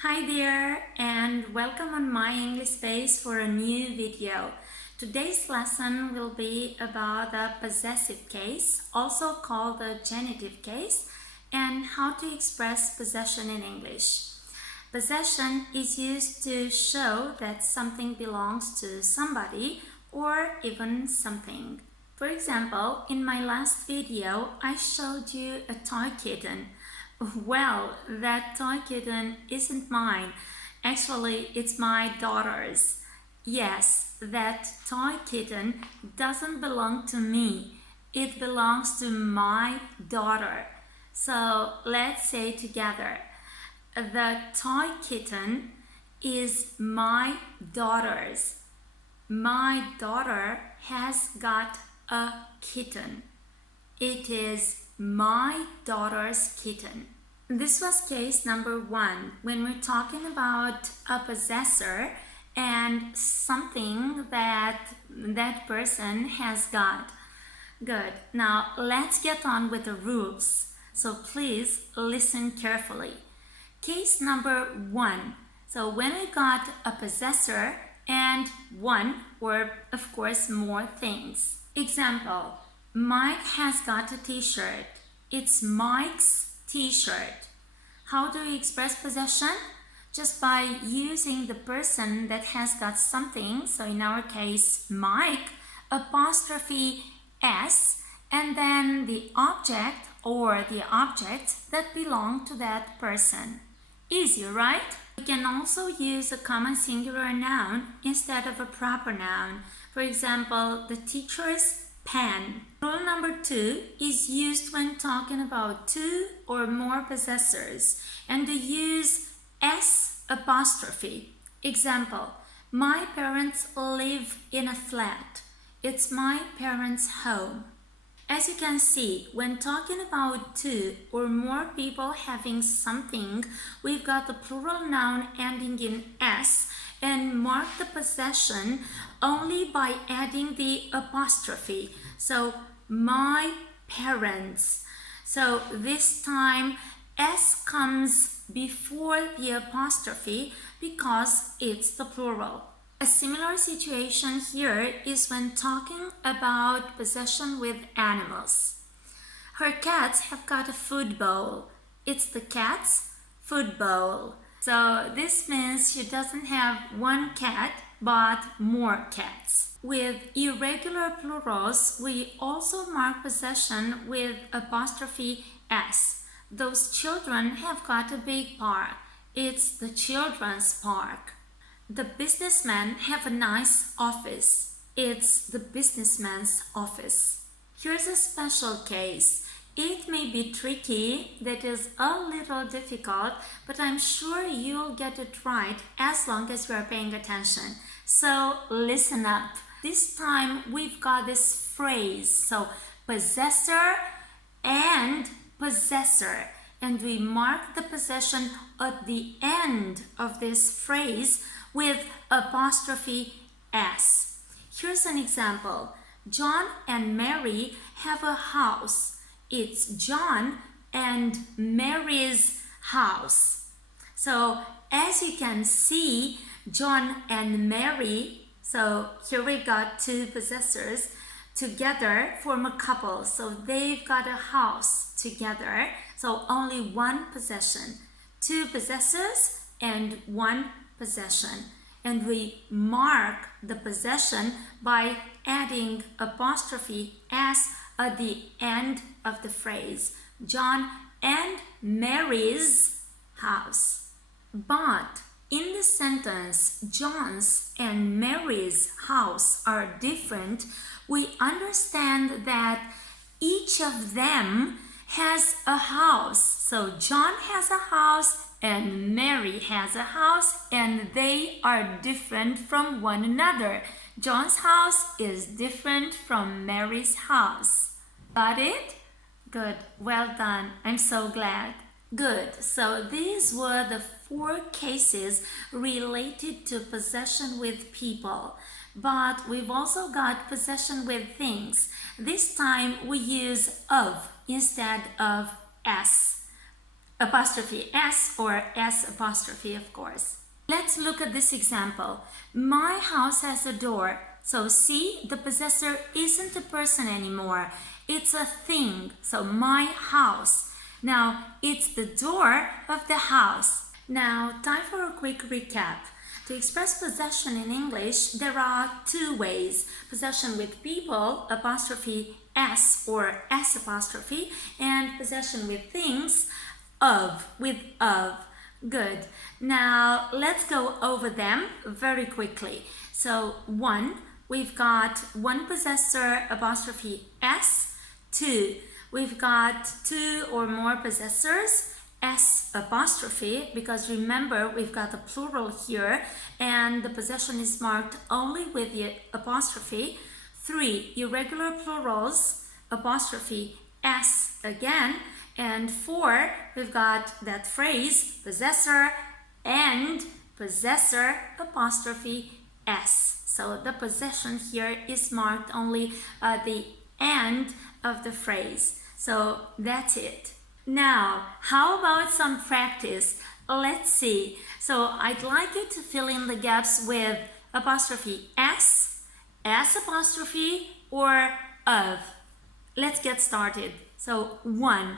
Hi there and welcome on My English Space for a new video. Today's lesson will be about the possessive case, also called the genitive case, and how to express possession in English. Possession is used to show that something belongs to somebody or even something. For example, in my last video, I showed you a toy kitten. Well, that toy kitten isn't mine. Actually, it's my daughter's. Yes, that toy kitten doesn't belong to me. It belongs to my daughter. So let's say together, the toy kitten is my daughter's. My daughter has got a kitten. It is my daughter's kitten. This was case number 1 when we're talking about a possessor and something that person has got. Good. Now let's get on with the rules. So please listen carefully. Case number 1. So when we got a possessor and one or of course more things. Example, Mike has got a t-shirt. It's Mike's t-shirt. How do we express possession? Just by using the person that has got something, so in our case Mike, apostrophe S, and then the object or the objects that belong to that person. Easy, right? We can also use a common singular noun instead of a proper noun. For example, the teacher's pen. Rule number 2 is used when talking about two or more possessors and to use S apostrophe. Example, my parents live in a flat. It's my parents' home. As you can see, when talking about two or more people having something, we've got the plural noun ending in S and mark the possession only by adding the apostrophe. So, my parents. So this time S comes before the apostrophe because it's the plural. A similar situation here is when talking about possession with animals. Her cats have got a food bowl. It's the cat's food bowl. So this means she doesn't have one cat but more cats. With irregular plurals, we also mark possession with apostrophe S. Those children have got a big park. It's the children's park. The businessmen have a nice office. It's the businessman's office. Here's a special case. It may be tricky, that is a little difficult, but I'm sure you'll get it right as long as you are paying attention. So listen up. This time we've got this phrase. So possessor and possessor. And we mark the possession at the end of this phrase with apostrophe S. Here's an example. John and Mary have a house. It's John and Mary's house. So as you can see, John and Mary, so here we got two possessors together form a couple. So they've got a house together. So only one possession. Two possessors and one possession. And we mark the possession by adding apostrophe S at the end of the phrase. John and Mary's house. But in the sentence, John's and Mary's house are different, we understand that each of them has a house. So John has a house and Mary has a house, and they are different from one another. John's house is different from Mary's house. Got it? Good. Well done. I'm so glad. Good. So these were the 4 cases related to possession with people. But we've also got possession with things. This time we use of instead of S. apostrophe S or S apostrophe, of course. Let's look at this example. My house has a door. So see, the possessor isn't a person anymore. It's a thing. So my house. Now, it's the door of the house. Now, time for a quick recap. To express possession in English, there are two ways. Possession with people, apostrophe S or S apostrophe, and possession with things, with of. Good. Now, let's go over them very quickly. So, one, we've got one possessor, apostrophe S. Two, we've got two or more possessors, S apostrophe, because remember we've got a plural here and the possession is marked only with the apostrophe. Three, irregular plurals, apostrophe S again. And four, we've got that phrase, possessor and possessor apostrophe S. So the possession here is marked only at the end of the phrase. So that's it. Now, how about some practice? Let's see. So I'd like you to fill in the gaps with apostrophe S, S apostrophe, or of. Let's get started. So 1.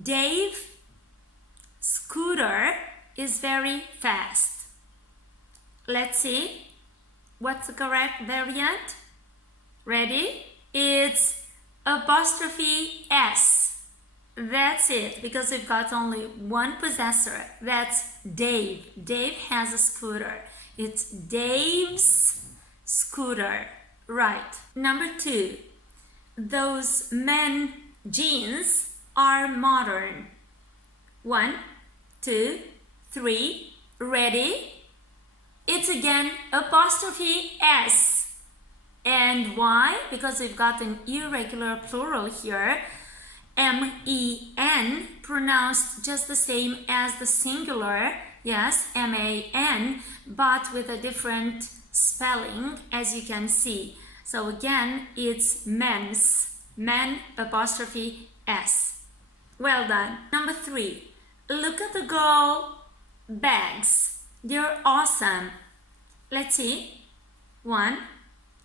Dave scooter is very fast. Let's see. What's the correct variant? Ready? It's apostrophe S. That's it, because we've got only one possessor. That's Dave. Dave has a scooter. It's Dave's scooter. Right. Number 2. Those men jeans are modern. 1, 2, 3. Ready? It's again apostrophe S. And why? Because we've got an irregular plural here. M-E-N, pronounced just the same as the singular, yes, M-A-N, but with a different spelling, as you can see. So again, it's men's, men apostrophe S. Well done. Number 3, look at the girl bags. They're awesome. Let's see. 1,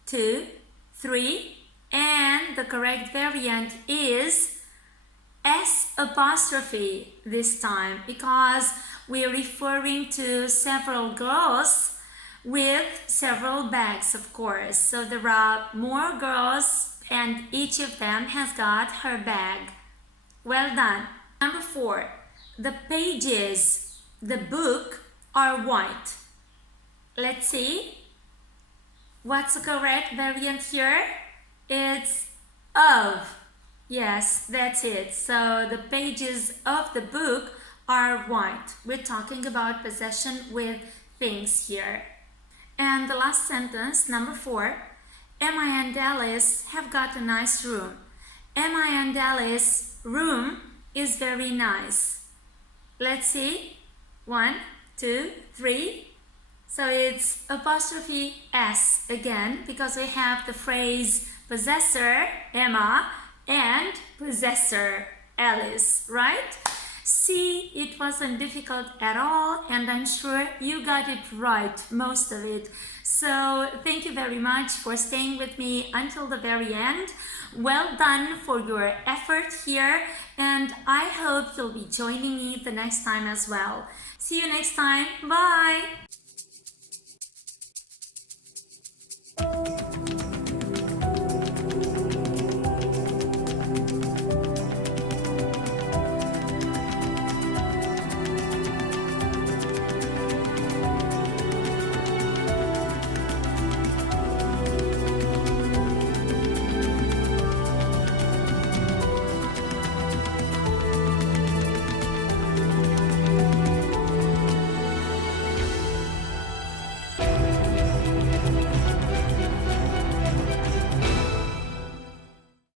2, 3, and the correct variant is S apostrophe this time, because we're referring to several girls with several bags, of course. So there are more girls and each of them has got her bag. Well done. Number 4, the pages, the book, are white. Let's see. What's the correct variant here? It's of. Yes, that's it. So the pages of the book are white. We're talking about possession with things here. And the last sentence, number 4, Emma and Alice have got a nice room. Emma and Alice's room is very nice. Let's see. 1, 2, 3. So it's apostrophe S again, because we have the phrase possessor, Emma, and possessor, Alice, right? See, it wasn't difficult at all, and I'm sure you got it right, most of it. So thank you very much for staying with me until the very end. Well done for your effort here, and I hope you'll be joining me the next time as well. See you next time. Bye!